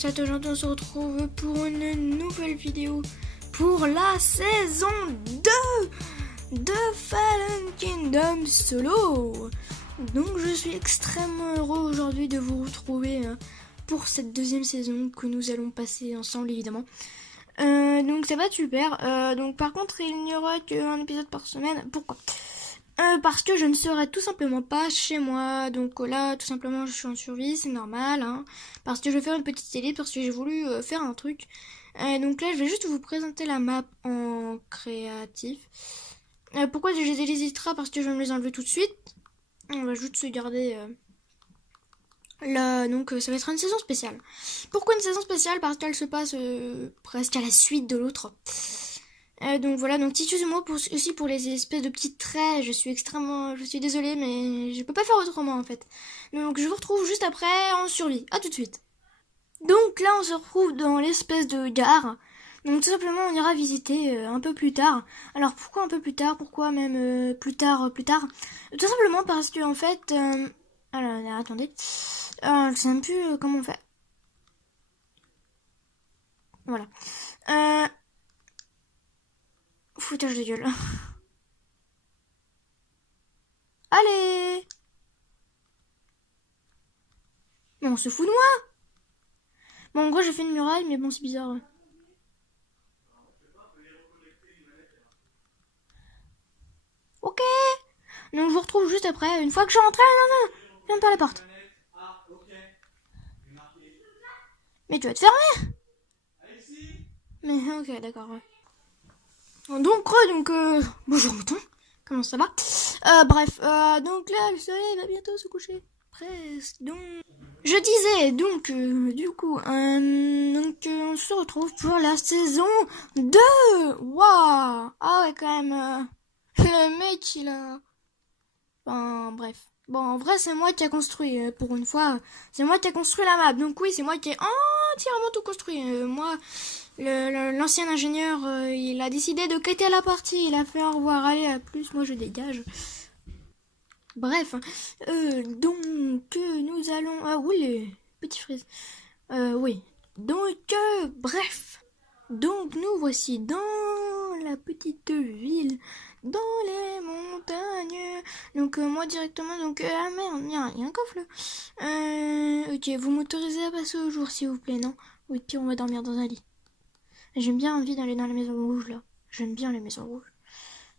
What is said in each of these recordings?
c'est aujourd'hui on se retrouve pour une nouvelle vidéo pour la saison 2 de Fallen Kingdom Solo. Donc je suis extrêmement heureux aujourd'hui de vous retrouver pour cette deuxième saison que nous allons passer ensemble évidemment. Donc ça va être super. Donc par contre il n'y aura qu'un épisode par semaine. Pourquoi ? Parce que je ne serai tout simplement pas chez moi. Donc là, tout simplement, je suis en survie, c'est normal. Hein, parce que je vais faire une petite télé, parce que j'ai voulu faire un truc. Donc là, je vais juste vous présenter la map en créatif. Pourquoi j'ai des hésitera ? Parce que je vais me les enlever tout de suite. On va juste se garder là. Donc ça va être une saison spéciale. Pourquoi une saison spéciale ? Parce qu'elle se passe presque à la suite de l'autre. Donc voilà, donc excusez-moi aussi pour les espèces de petits traits, je suis désolée mais je peux pas faire autrement en fait. Donc je vous retrouve juste après en survie, à tout de suite. Donc là on se retrouve dans l'espèce de gare, donc tout simplement on ira visiter un peu plus tard. Alors pourquoi un peu plus tard, pourquoi même plus tard. Tout simplement parce que en fait, alors attendez, je sais même plus comment on fait. Voilà. Foutage de gueule. Allez! Mais on se fout de moi! Bon, en gros, j'ai fait une muraille, mais bon, c'est bizarre. Ok! Donc, je vous retrouve juste après, une fois que je suis rentrée. Non, viens par la porte. Mais tu vas te fermer! Mais ok, d'accord, ouais. Donc, bonjour mouton, comment ça va? Bref, donc là, le soleil va bientôt se coucher. Presque, donc... Je disais, donc, du coup, on se retrouve pour la saison 2. Waouh! Ah ouais, quand même, le mec, il a... Enfin, bref. Bon, en vrai, c'est moi qui a construit, pour une fois. C'est moi qui a construit la map. Donc oui, c'est moi qui ai entièrement tout construit. Moi, l'ancien ingénieur, il a décidé de quitter la partie. Il a fait au revoir. Allez, à plus, moi je dégage. Bref, donc nous allons... Ah oui, les petits fraises. Oui. Donc, bref. Donc nous voici dans la petite ville, dans les montagnes. Donc moi directement, donc... ah merde, il y a un coffre là. Ok, vous m'autorisez à passer au jour s'il vous plaît, non? Oui, puis on va dormir dans un lit. J'aime bien envie d'aller dans la maison rouge là. J'aime bien les maisons rouges.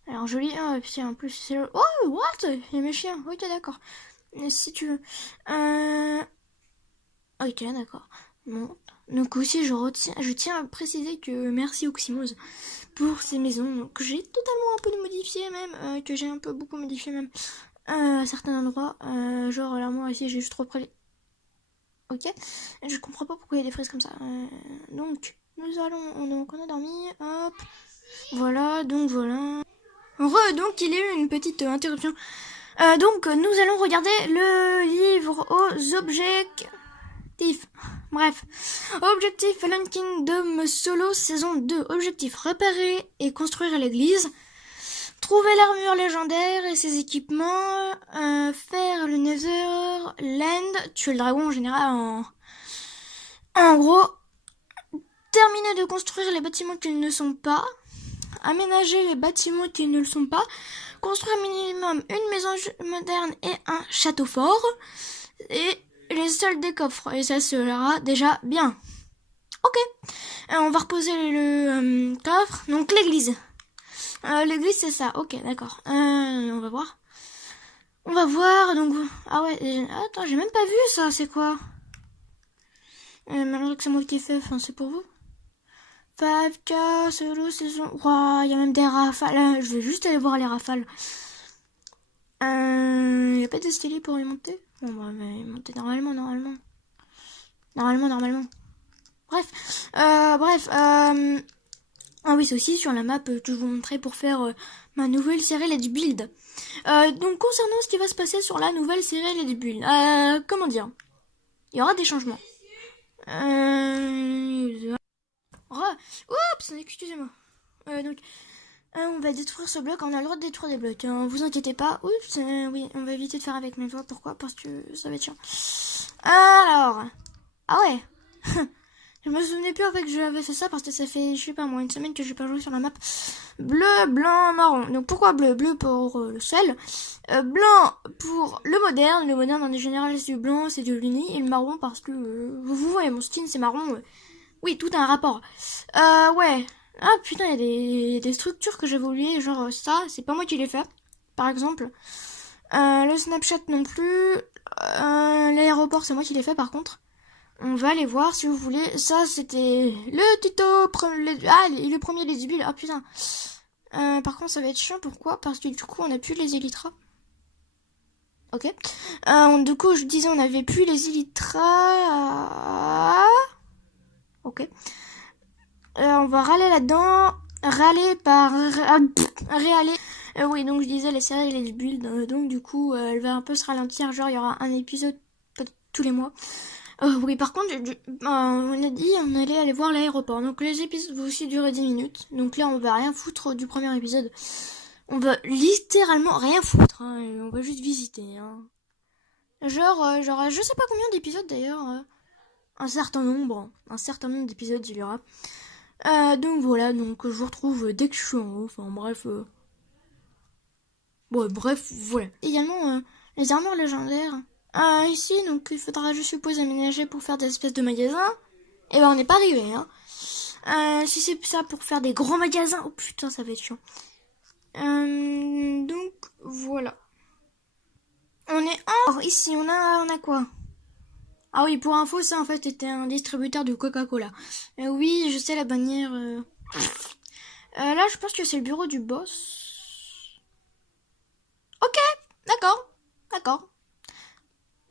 Alors je lis, et puis en plus c'est le... Oh, what? Il y a mes chiens, ok d'accord. Si tu veux. Ok d'accord. Bon. Donc aussi je tiens à préciser que merci Oxymose pour ces maisons que j'ai totalement un peu modifiées même, que j'ai un peu beaucoup modifié même à certains endroits. Genre là moi ici j'ai juste repris... Ok. Je comprends pas pourquoi il y a des fraises comme ça. Donc nous allons... Donc on a dormi, hop. Voilà, donc voilà. Donc il y a eu une petite interruption. Donc nous allons regarder le livre aux objectifs. Bref. Objectif Fallen Kingdom Solo saison 2. Objectif réparer et construire l'église. Trouver l'armure légendaire et ses équipements. Faire le Netherland. Tuer le dragon en général. En gros. Terminer de construire les bâtiments qui ne sont pas. Aménager les bâtiments qui ne le sont pas, construire minimum une maison moderne et un château fort, et les soldes des coffres, et ça sera déjà bien. Ok, on va reposer le coffre, donc l'église. L'église c'est ça, ok d'accord. On va voir. Donc... Ah ouais, attends, j'ai même pas vu ça, c'est quoi malgré que c'est moi qui ai fait, enfin c'est pour vous. 5K, solo, saison... Waouh, il y a même des rafales. Je vais juste aller voir les rafales. Il n'y a pas d'escalier pour y monter. Bon, bah, mais monter normalement. Normalement. Bref. Ah oui, c'est aussi sur la map que je vous montrais pour faire ma nouvelle série Let's Build. Donc, concernant ce qui va se passer sur la nouvelle série Let's Build. Comment dire ? Il y aura des changements. Oups, excusez-moi. Donc, on va détruire ce bloc. On a le droit de détruire des blocs. Vous inquiétez pas. Oups, oui, on va éviter de faire avec mes doigts. Pourquoi ? Parce que ça va être chiant. Alors, ah ouais. Je me souvenais plus en fait que j'avais fait ça parce que ça fait, je sais pas moi, une semaine que j'ai pas joué sur la map. Bleu, blanc, marron. Donc pourquoi bleu? Bleu pour le sel. Blanc pour le moderne. Le moderne en général c'est du blanc, c'est du luni. Et le marron parce que, vous voyez mon skin c'est marron. Oui, tout a un rapport. Ouais. Ah putain, il y a des structures que j'avais oubliées. Genre ça, c'est pas moi qui l'ai fait. Par exemple. Le Snapchat non plus. L'aéroport c'est moi qui l'ai fait par contre. On va aller voir si vous voulez. Ça, c'était le tuto. Le premier les débiles. Ah putain. Par contre, ça va être chiant. Pourquoi? Parce que du coup, on a plus les élytras. Ok. Du coup, je disais, on avait plus les élytras. Ok. On va râler là-dedans. Râler par... réaler. Oui, donc je disais, la série, elle est build. Donc du coup, elle va un peu se ralentir. Genre, il y aura un épisode tous les mois. Oui, par contre, on a dit on allait aller voir l'aéroport. Donc les épisodes vont aussi durer 10 minutes. Donc là, on va rien foutre du premier épisode. On va littéralement rien foutre. Hein, et on va juste visiter. Hein. Genre, je sais pas combien d'épisodes d'ailleurs. Un certain nombre. Un certain nombre d'épisodes, il y aura. Donc voilà, donc je vous retrouve dès que je suis en haut. Enfin bref. Bon, bref, voilà. Également, les armures légendaires. Ici, donc il faudra, je suppose, aménager pour faire des espèces de magasins. Et ben on n'est pas arrivé, hein. Si c'est ça pour faire des grands magasins, oh putain, ça va être chiant. Donc voilà. On est en... Alors, ici, on a quoi? Ah oui, pour info, ça en fait était un distributeur de Coca-Cola. Oui, je sais la bannière. Là, je pense que c'est le bureau du boss. Ok, d'accord, d'accord.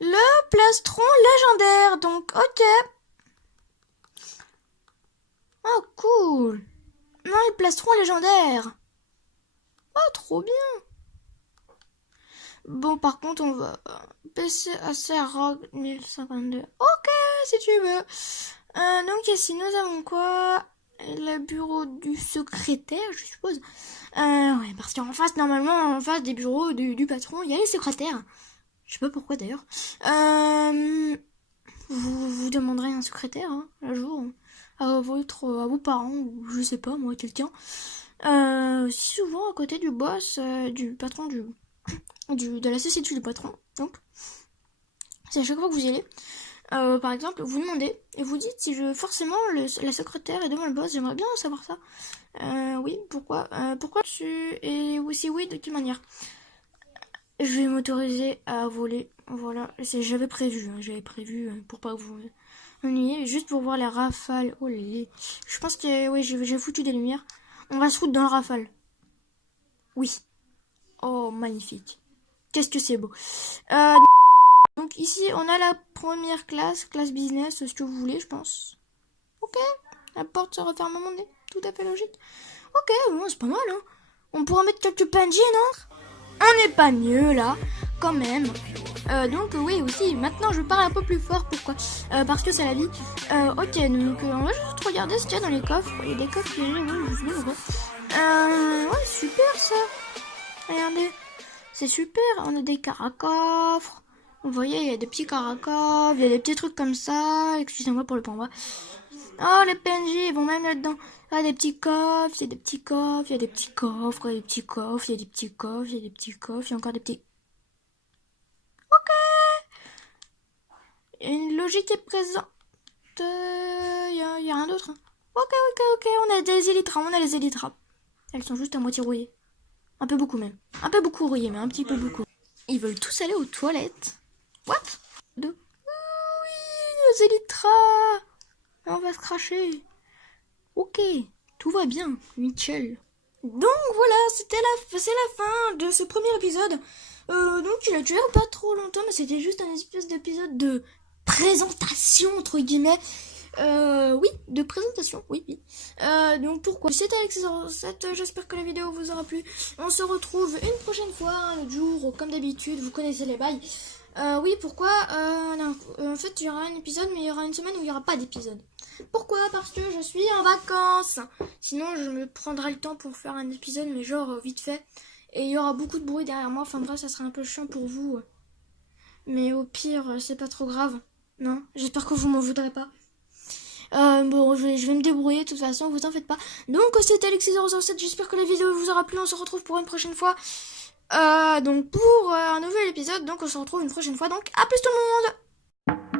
Le plastron légendaire, donc ok. Oh cool. Non, le plastron légendaire. Oh trop bien. Bon par contre on va PC AC ROG 1052. Ok si tu veux. Donc ici nous avons quoi? Le bureau du secrétaire je suppose. Ouais parce qu'en face normalement en face des bureaux du patron il y a les secrétaires. Je sais pas pourquoi d'ailleurs. Vous demanderez un secrétaire hein, un jour à vos parents ou je sais pas moi quelqu'un. Si souvent à côté du boss du patron de la société du patron. Donc c'est à chaque fois que vous y allez. Par exemple, vous demandez et vous dites si je forcément la secrétaire est devant le boss. J'aimerais bien savoir ça. Oui, pourquoi pourquoi tu et si oui, de quelle manière? Je vais m'autoriser à voler. Voilà, j'avais prévu, hein, pour pas que vous ennuyiez, juste pour voir les rafales. Oh les. Je pense que oui, j'ai foutu des lumières. On va se foutre dans le rafale. Oui. Oh magnifique. Qu'est-ce que c'est beau. Donc ici on a la première classe business, ce que vous voulez, je pense. Ok. La porte se referme à mon nez. Tout à fait logique. Ok, bon, c'est pas mal, hein. On pourra mettre quelques PNJ, non? On n'est pas mieux là, quand même. Donc oui aussi, maintenant je parle un peu plus fort, pourquoi? Parce que c'est la vie. Ok, donc on va juste regarder ce qu'il y a dans les coffres. Il y a des coffres qui ouais, super ça. Regardez, c'est super, on a des caracoffres. Vous voyez, il y a des petits caracoffres, il y a des petits trucs comme ça. Excusez-moi pour le point bas. Oh, les PNJ, ils vont même là-dedans. Ah, des petits coffres, il y a des petits coffres, il y a des petits coffres, il y a des petits coffres, il y a des petits coffres, il y a des petits coffres, il y a encore des petits... Ok. Une logique est présente. Y a rien d'autre. Hein. Ok, on a des élytras, on a les élytras. Elles sont juste à moitié rouillées. Un peu beaucoup même. Un peu beaucoup rouillées, mais un petit peu beaucoup. Ils veulent tous aller aux toilettes. What? Oui, les élytras. On va se cracher. Ok, tout va bien, Mitchell. Donc voilà, c'est la fin de ce premier épisode. Donc il a duré pas trop longtemps, mais c'était juste un espèce d'épisode de présentation entre guillemets. Oui, de présentation, oui. Donc pourquoi? C'était Alex07, j'espère que la vidéo vous aura plu. On se retrouve une prochaine fois, un autre jour, comme d'habitude, vous connaissez les bails. Oui, pourquoi en fait, il y aura un épisode, mais il y aura une semaine où il n'y aura pas d'épisode. Pourquoi? Parce que je suis en vacances. Sinon, je me prendrai le temps pour faire un épisode, mais genre vite fait. Et il y aura beaucoup de bruit derrière moi. Enfin bref, ça sera un peu chiant pour vous. Mais au pire, c'est pas trop grave. Non, j'espère que vous m'en voudrez pas. Bon, je vais me débrouiller de toute façon, vous en faites pas. Donc c'était Alexis007, j'espère que la vidéo vous aura plu, on se retrouve pour une prochaine fois. Donc pour un nouvel épisode, donc on se retrouve une prochaine fois, donc à plus tout le monde.